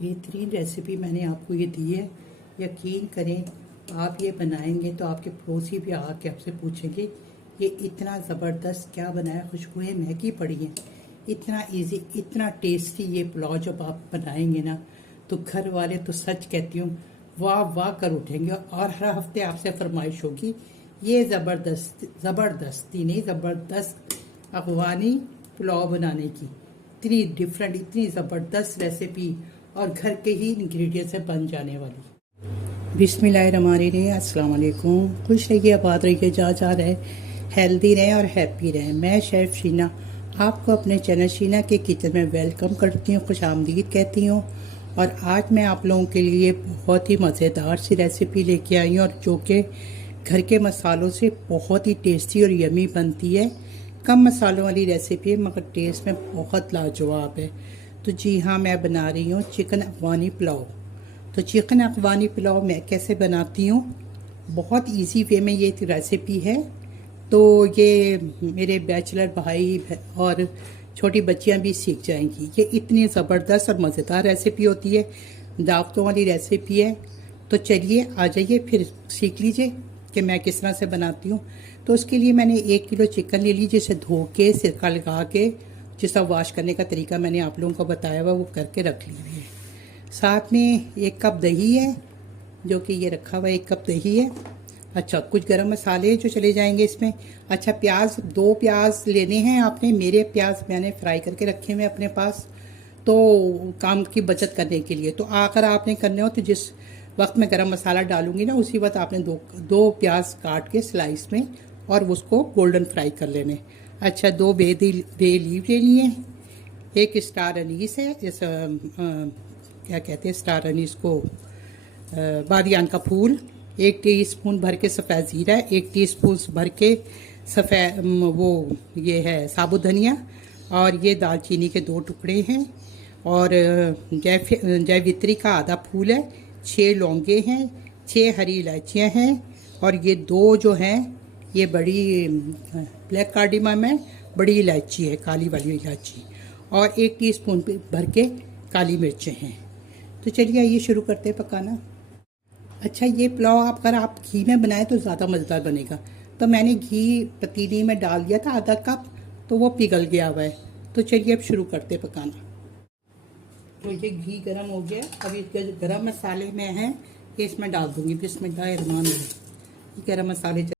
बेहतरीन रेसिपी मैंने आपको ये दी है। यकीन करें, आप ये बनाएंगे तो आपके पड़ोसी भी आके आपसे पूछेंगे ये इतना ज़बरदस्त क्या बनाया, खुशबुएं महकी पड़ी हैं। इतना इजी, इतना टेस्टी ये पुलाव जब आप बनाएंगे ना तो घर वाले तो सच कहती हूँ वाह वाह कर उठेंगे। और हर हफ्ते आपसे फरमाइश होगी ये ज़बरदस्ती नहीं, ज़बरदस्त अफगानी पुलाव बनाने की। इतनी डिफरेंट, इतनी ज़बरदस्त रेसिपी और घर के ही इंग्रेडिएंट से बन जाने वाली। बिस्मिल्लाहिर्रहमानिर्रहीम, अस्सलाम वालेकुम। खुश रहिए, आबाद रहिए, जा रहे, हेल्दी रहें और हैप्पी रहें। मैं शेफ़ शीना आपको अपने चैनल शीना के किचन में वेलकम करती हूँ, खुश आमदीद कहती हूँ। और आज मैं आप लोगों के लिए बहुत ही मज़ेदार सी रेसिपी लेके आई हूँ, और जो कि घर के मसालों से बहुत ही टेस्टी और यमी बनती है। कम मसालों वाली रेसिपी है मगर टेस्ट में बहुत लाजवाब है। तो जी हाँ, मैं बना रही हूँ चिकन अफगानी पुलाव। तो चिकन अफगानी पुलाव मैं कैसे बनाती हूँ, बहुत इजी वे में ये रेसिपी है। तो ये मेरे बैचलर भाई और छोटी बच्चियाँ भी सीख जाएंगी। ये इतनी ज़बरदस्त और मज़ेदार रेसिपी होती है, दावतों वाली रेसिपी है। तो चलिए आ जाइए, फिर सीख लीजिए कि मैं किस तरह से बनाती हूँ। तो उसके लिए मैंने 1 किलो चिकन ले ली, जिसे धो के सिरका लगा के जिस तरह वॉश करने का तरीका मैंने आप लोगों को बताया हुआ वो करके रख ली है। साथ में 1 कप दही है, जो कि ये रखा हुआ 1 कप दही है। अच्छा, कुछ गरम मसाले जो चले जाएंगे इसमें। अच्छा, प्याज 2 प्याज लेने हैं आपने। मेरे प्याज मैंने फ्राई करके रखे हुए अपने पास, तो काम की बचत करने के लिए। तो अगर आपने करने हो तो जिस वक्त मैं गरम मसाला डालूंगी ना उसी वक्त आपने दो प्याज काट के स्लाइस में और उसको गोल्डन फ्राई कर लेने। अच्छा, 2 बे लीव ले लिए, 1 स्टार अनीस है, क्या कहते हैं स्टार अनीस को, बादियान का फूल, 1 टीस्पून भर के सफ़ेद ज़ीरा, 1 टीस्पून भर के सफ़ेद वो ये है साबुत धनिया, और ये दालचीनी के 2 टुकड़े हैं, और जयवित्री का आधा फूल है, 6 लौंगे हैं, 6 हरी इलायचियाँ हैं, और ये 2 जो हैं ये बड़ी ब्लैक कार्डिमम है, बड़ी इलायची है, काली वाली इलायची, और 1 टीस्पून भर के काली मिर्चें हैं। तो चलिए ये शुरू करते हैं पकाना। अच्छा, ये पुलाव अगर आप घी में बनाए तो ज़्यादा मज़ेदार बनेगा। तो मैंने घी पतीली में डाल दिया था आधा कप, तो वो पिघल गया हुआ है। तो चलिए अब शुरू करते हैं पकाना। तो ये घी गर्म हो गया, अब ये गरम मसाले में है ये इसमें डाल दूँगी। बिस्मिल्लाहिर्रहमानिर्रहीम। गरम मसाले